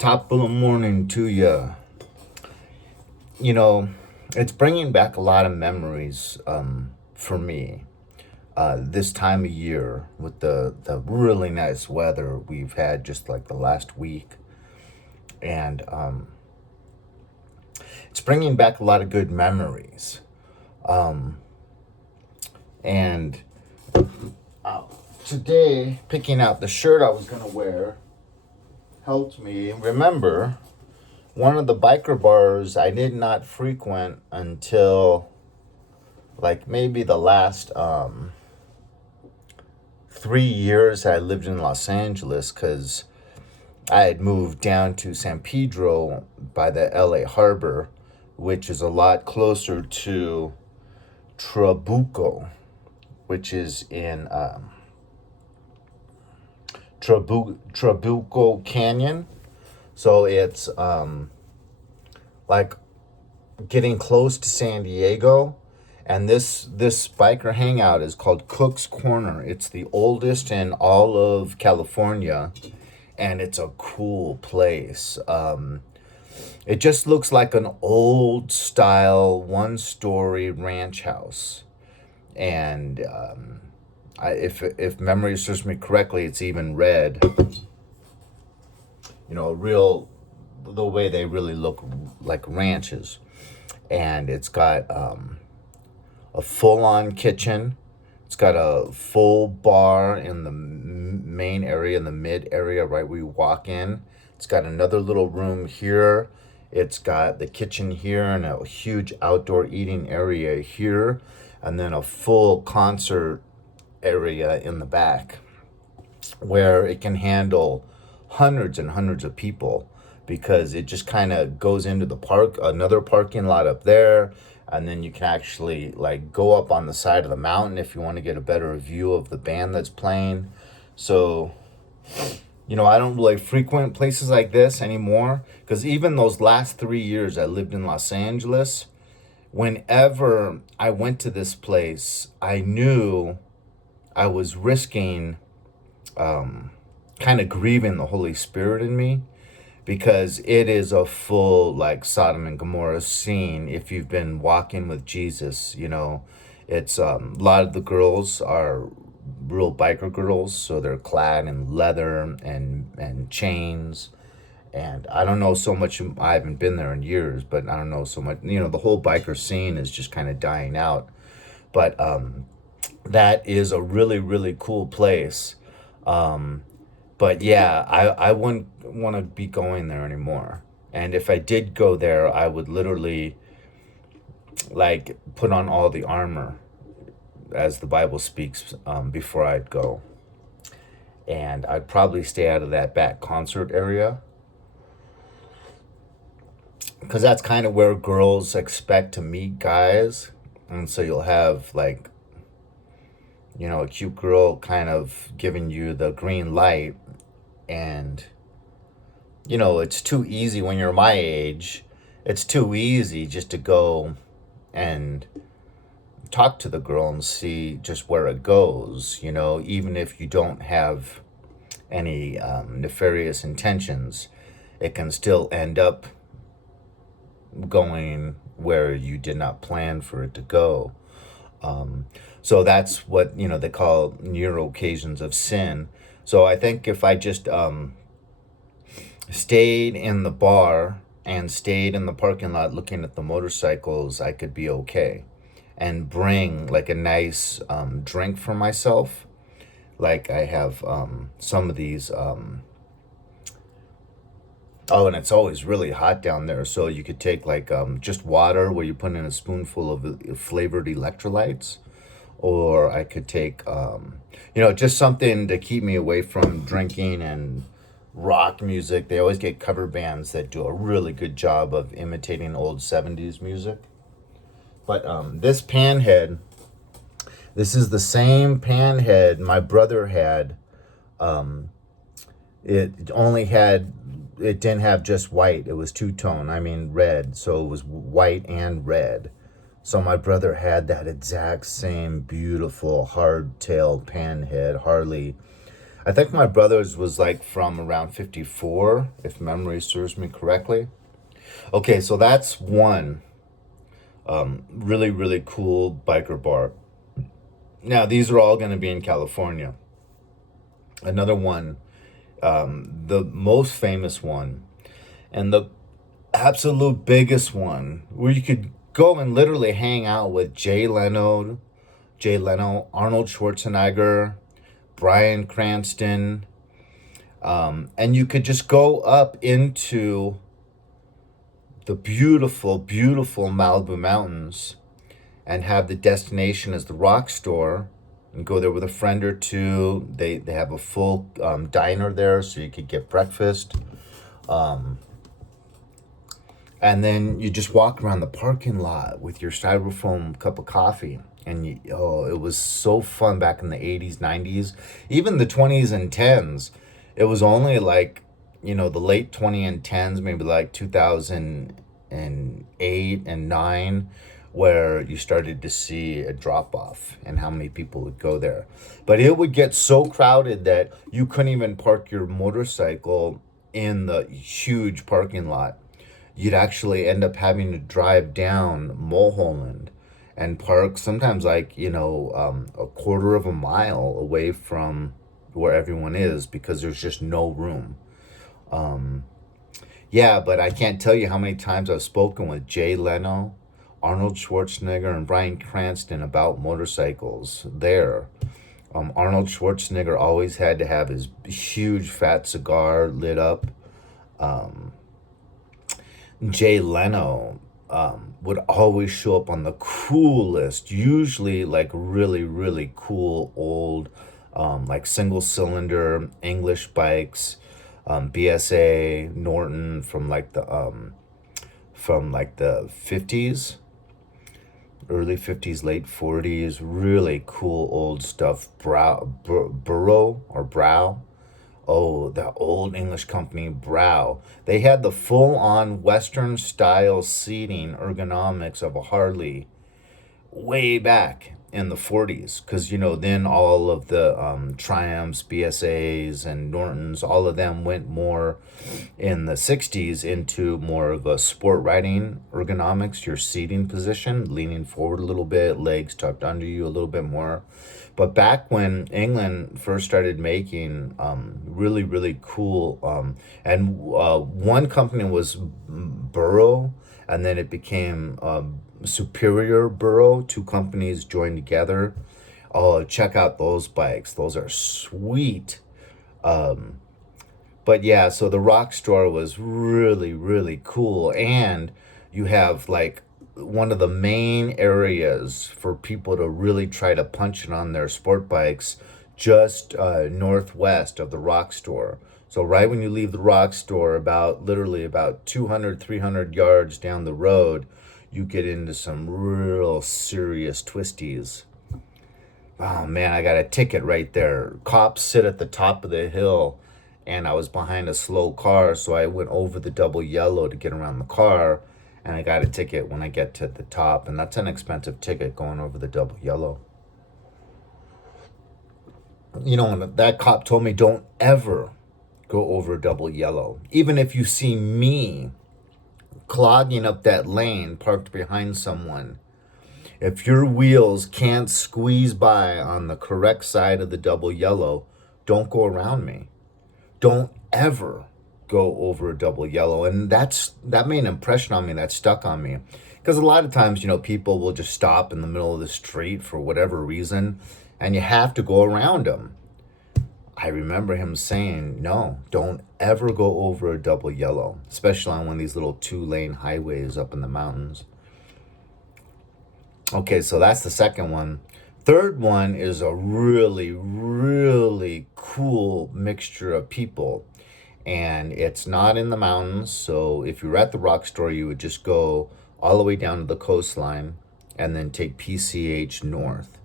Top of the morning to you. You know, it's bringing back a lot of memories for me. This time of year with the really nice weather we've had just like the last week. And it's bringing back a lot of good memories. Um, and uh, Today, picking out the shirt I was going to wear helped me remember one of the biker bars I did not frequent until like maybe the last 3 years I lived in Los Angeles because I had moved down to San Pedro by the LA harbor, which is a lot closer to Trabuco, which is in Trabuco Canyon. So it's like getting close to San Diego. And this biker hangout is called Cook's Corner. It's the oldest in all of California, and it's a cool place. It just looks like an old style 1 story ranch house, and if memory serves me correctly, it's even red. Real the way they really look like ranches, and it's got a full-on kitchen. It's got a full bar in the main area, in the mid area, right where you walk in. It's got another little room here. It's got the kitchen here and a huge outdoor eating area here, and then a full concert area in the back where it can handle hundreds and hundreds of people, because it just kind of goes into the park, another parking lot up there, and then you can actually like go up on the side of the mountain if you want to get a better view of the band that's playing. So, I don't really frequent places like this anymore, because even those last 3 years I lived in Los Angeles, whenever I went to this place, I knew I was risking kind of grieving the Holy Spirit in me, because it is a full like Sodom and Gomorrah scene. If you've been walking with Jesus, it's a lot of the girls are real biker girls, so they're clad in leather and chains. And I don't know so much. I haven't been there in years, but I don't know so much. The whole biker scene is just kind of dying out. But that is a really really cool place. But yeah, I wouldn't want to be going there anymore. And if I did go there, I would literally like put on all the armor, as the Bible speaks, before I'd go. And I'd probably stay out of that back concert area, because that's kind of where girls expect to meet guys. And so you'll have like, a cute girl kind of giving you the green light. And it's too easy when you're my age. It's too easy just to go and talk to the girl and see just where it goes, even if you don't have any nefarious intentions, it can still end up going where you did not plan for it to go. So that's what, they call near occasions of sin. So I think if I just stayed in the bar and stayed in the parking lot looking at the motorcycles, I could be okay. And bring like a nice drink for myself. Like I have some of these. Oh, and it's always really hot down there. So you could take like just water where you put in a spoonful of flavored electrolytes. Or I could take, just something to keep me away from drinking and rock music. They always get cover bands that do a really good job of imitating old 70s music. But this panhead, this is the same panhead my brother had. It only had, it didn't have just white. It was two-tone, red. So it was white and red. So my brother had that exact same beautiful hardtail panhead Harley. I think my brother's was like from around 54, if memory serves me correctly. Okay, so that's one really, really cool biker bar. Now, these are all going to be in California. Another one, the most famous one, and the absolute biggest one, where you could go and literally hang out with Jay Leno, Arnold Schwarzenegger, Bryan Cranston, and you could just go up into the beautiful, beautiful Malibu Mountains and have the destination as the rock store and go there with a friend or two. They have a full diner there so you could get breakfast. And then you just walk around the parking lot with your styrofoam cup of coffee. And oh, it was so fun back in the 80s, 90s, even the 20s and 10s. It was only like, the late 20 and 10s, maybe like 2008 and 9, where you started to see a drop off and how many people would go there. But it would get so crowded that you couldn't even park your motorcycle in the huge parking lot. You'd actually end up having to drive down Mulholland and park sometimes like, a quarter of a mile away from where everyone is because there's just no room. Yeah, but I can't tell you how many times I've spoken with Jay Leno, Arnold Schwarzenegger, and Bryan Cranston about motorcycles there. Arnold Schwarzenegger always had to have his huge fat cigar lit up. Jay Leno would always show up on the coolest, usually like really, really cool old, like single cylinder English bikes, BSA, Norton from like the 50s, early 50s, late 40s, really cool old stuff. Burrow or Brow. Oh, the old English company Brow. They had the full on Western style seating ergonomics of a Harley way back in the 40s. Because, then all of the Triumphs, BSAs, and Nortons, all of them went more in the 60s into more of a sport riding ergonomics, your seating position, leaning forward a little bit, legs tucked under you a little bit more. But back when England first started making really, really cool, and one company was Burrow, and then it became Superior Burrow. Two companies joined together. Oh, check out those bikes. Those are sweet. But yeah, so the rock store was really, really cool. And you have like one of the main areas for people to really try to punch it on their sport bikes just northwest of the rock store. So right when you leave the rock store, about literally about 200, 300 yards down the road, you get into some real serious twisties. Oh man, I got a ticket right there. Cops sit at the top of the hill, and I was behind a slow car, so I went over the double yellow to get around the car, and I got a ticket when I get to the top, and that's an expensive ticket going over the double yellow. And that cop told me don't ever go over double yellow. Even if you see me clogging up that lane parked behind someone, if your wheels can't squeeze by on the correct side of the double yellow, don't go around me. Don't ever go over a double yellow. And that made an impression on me, that stuck on me. Because a lot of times, people will just stop in the middle of the street for whatever reason, and you have to go around them. I remember him saying, no, don't ever go over a double yellow, especially on one of these little 2-lane highways up in the mountains. Okay, so that's the second one. Third one is a really, really cool mixture of people. And it's not in the mountains. So if you're at the rock store, you would just go all the way down to the coastline and then take PCH north,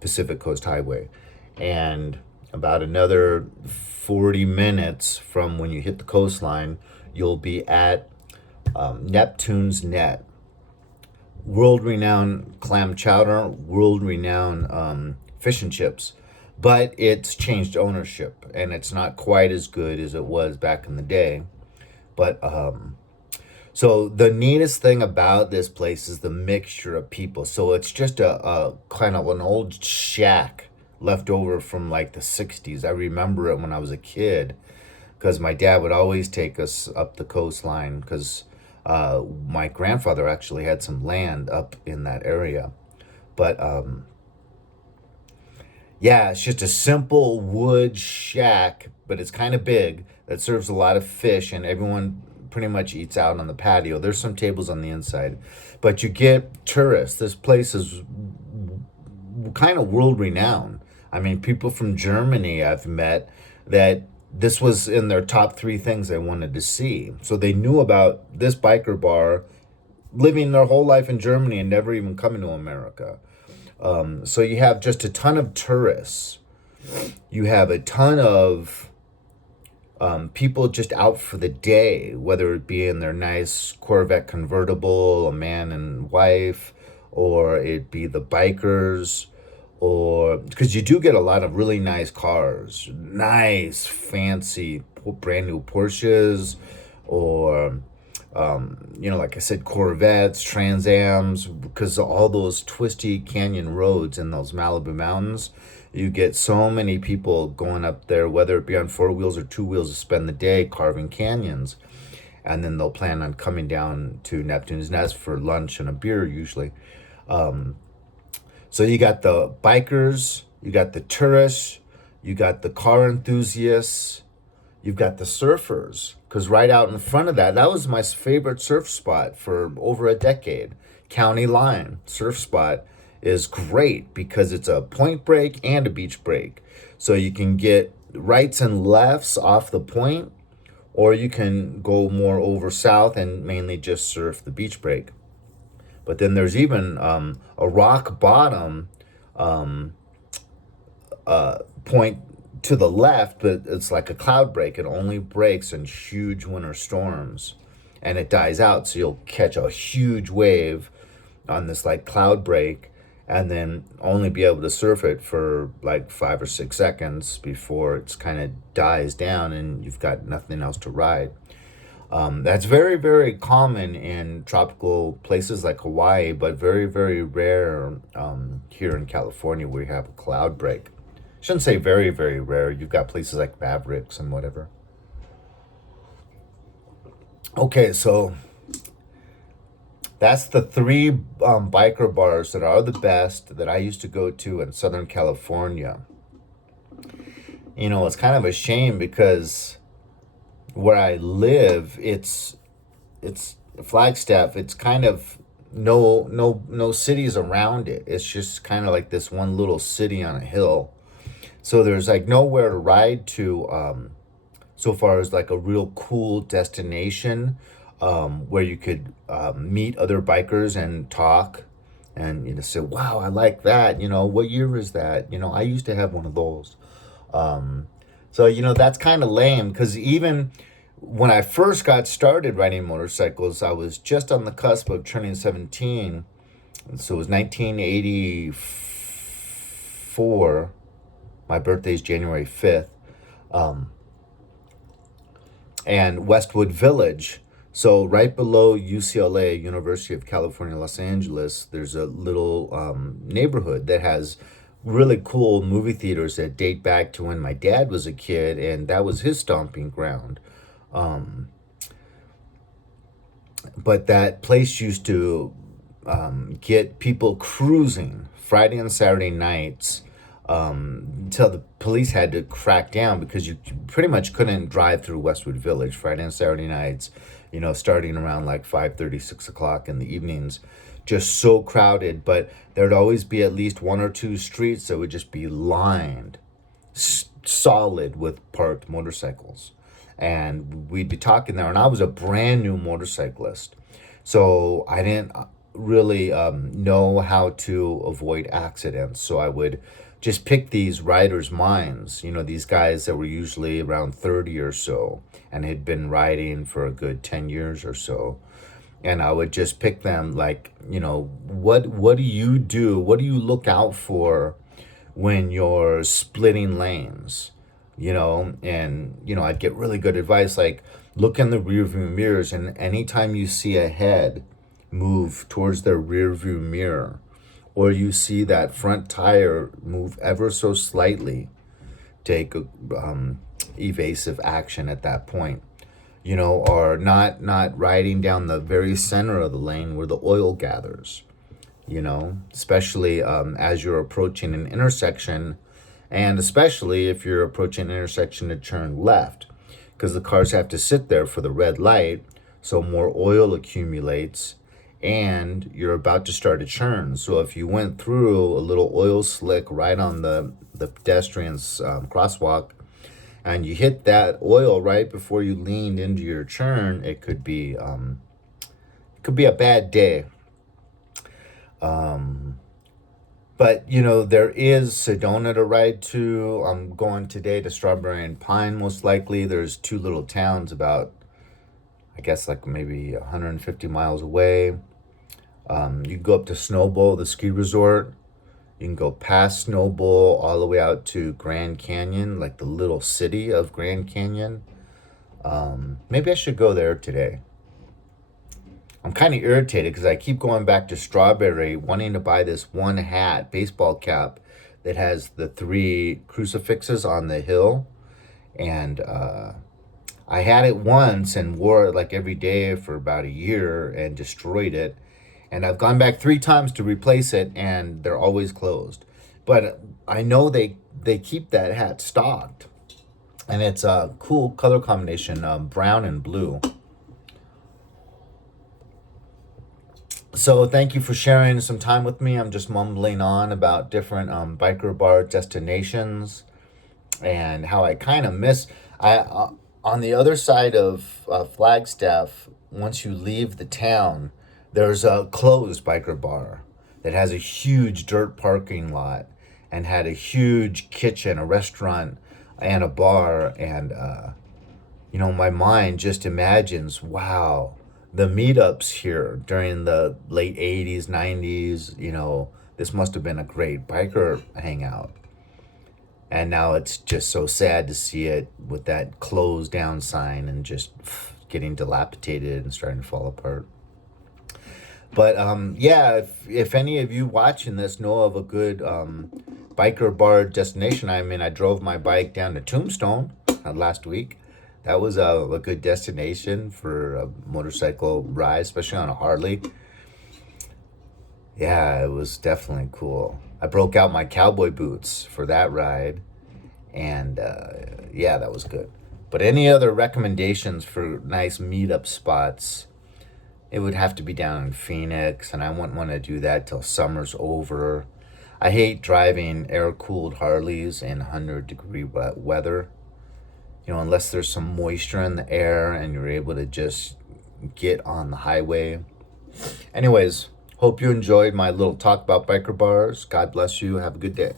Pacific Coast Highway. And about another 40 minutes from when you hit the coastline, you'll be at Neptunes Net. World renowned clam chowder, world renowned fish and chips. but it's changed ownership and it's not quite as good as it was back in the day. But so the neatest thing about this place is the mixture of people. So it's just a kind of an old shack left over from like the 60s. I remember it when I was a kid because my dad would always take us up the coastline because my grandfather actually had some land up in that area. But yeah, it's just a simple wood shack, but it's kind of big that serves a lot of fish, and everyone pretty much eats out on the patio. There's some tables on the inside, but you get tourists. This place is kind of world renowned. I mean, people from Germany I've met that this was in their top three things they wanted to see. So they knew about this biker bar, living their whole life in Germany and never even coming to America. So you have just a ton of tourists. You have a ton of people just out for the day, whether it be in their nice Corvette convertible, a man and wife, or it be the bikers, or because you do get a lot of really nice cars, nice, fancy, brand new Porsches, or like I said, Corvettes, Trans Ams, because all those twisty canyon roads in those Malibu mountains, you get so many people going up there, whether it be on four wheels or two wheels, to spend the day carving canyons. And then they'll plan on coming down to Neptune's Nest for lunch and a beer, usually. So you got the bikers, you got the tourists, you got the car enthusiasts, you've got the surfers, because right out in front of that, that was my favorite surf spot for over a decade. County Line surf spot is great because it's a point break and a beach break. So you can get rights and lefts off the point, or you can go more over south and mainly just surf the beach break. But then there's even a rock bottom point to the left, but it's like a cloud break. It only breaks in huge winter storms and it dies out. So you'll catch a huge wave on this like cloud break and then only be able to surf it for like 5 or 6 seconds before it's kind of dies down and you've got nothing else to ride. That's very, very common in tropical places like Hawaii, but very, very rare here in California where you have a cloud break. Shouldn't say very, very rare. You've got places like Mavericks and whatever. Okay, so that's the three biker bars that are the best that I used to go to in Southern California. It's kind of a shame because where I live, it's Flagstaff. It's kind of no cities around it. It's just kind of like this one little city on a hill. So there's like nowhere to ride to, so far as like a real cool destination where you could meet other bikers and talk and say, wow, I like that. What year is that? I used to have one of those. So that's kind of lame because even when I first got started riding motorcycles, I was just on the cusp of turning 17. So it was 1984. My birthday is January 5th. And Westwood Village. So right below UCLA, University of California, Los Angeles, there's a little neighborhood that has really cool movie theaters that date back to when my dad was a kid, and that was his stomping ground. But that place used to get people cruising Friday and Saturday nights until the police had to crack down because you pretty much couldn't drive through Westwood Village Friday and Saturday nights, starting around like 5:30, 6 o'clock in the evenings. Just so crowded, but there'd always be at least one or two streets that would just be lined solid with parked motorcycles. And we'd be talking there, and I was a brand new motorcyclist. So I didn't really know how to avoid accidents. So I would just pick these riders' minds, these guys that were usually around 30 or so and had been riding for a good 10 years or so. And I would just pick them like, what do you do? What do you look out for when you're splitting lanes, and I'd get really good advice like look in the rear view mirrors, and anytime you see a head move towards their rear view mirror, or you see that front tire move ever so slightly, take evasive action at that point. Or not riding down the very center of the lane where the oil gathers, especially as you're approaching an intersection, and especially if you're approaching an intersection to turn left, because the cars have to sit there for the red light, so more oil accumulates, and you're about to start a turn. So if you went through a little oil slick right on the pedestrian's crosswalk, and you hit that oil right before you leaned into your turn, it could be a bad day. But there is Sedona to ride to. I'm going today to Strawberry and Pine, most likely. There's two little towns about, I guess, like maybe 150 miles away. You can go up to Snowbowl, the ski resort. You can go past Snowbowl all the way out to Grand Canyon, like the little city of Grand Canyon. Maybe I should go there today. I'm kind of irritated because I keep going back to Strawberry wanting to buy this one hat, baseball cap, that has the 3 crucifixes on the hill. And I had it once and wore it like every day for about a year and destroyed it. And I've gone back 3 times to replace it, and they're always closed. But I know they keep that hat stocked. And it's a cool color combination, brown and blue. So thank you for sharing some time with me. I'm just mumbling on about different biker bar destinations and how I kind of miss. On the other side of Flagstaff, once you leave the town, there's a closed biker bar that has a huge dirt parking lot and had a huge kitchen, a restaurant, and a bar. And my mind just imagines, wow, the meetups here during the late 80s, 90s, this must have been a great biker hangout. And now it's just so sad to see it with that closed down sign and just getting dilapidated and starting to fall apart. But yeah, if any of you watching this know of a good biker bar destination, I drove my bike down to Tombstone last week. That was a good destination for a motorcycle ride, especially on a Harley. Yeah, it was definitely cool. I broke out my cowboy boots for that ride, and yeah, that was good. But any other recommendations for nice meetup spots? It would have to be down in Phoenix, and I wouldn't want to do that till summer's over. I hate driving air-cooled Harleys in 100-degree weather. Unless there's some moisture in the air and you're able to just get on the highway. Anyways, hope you enjoyed my little talk about biker bars. God bless you. Have a good day.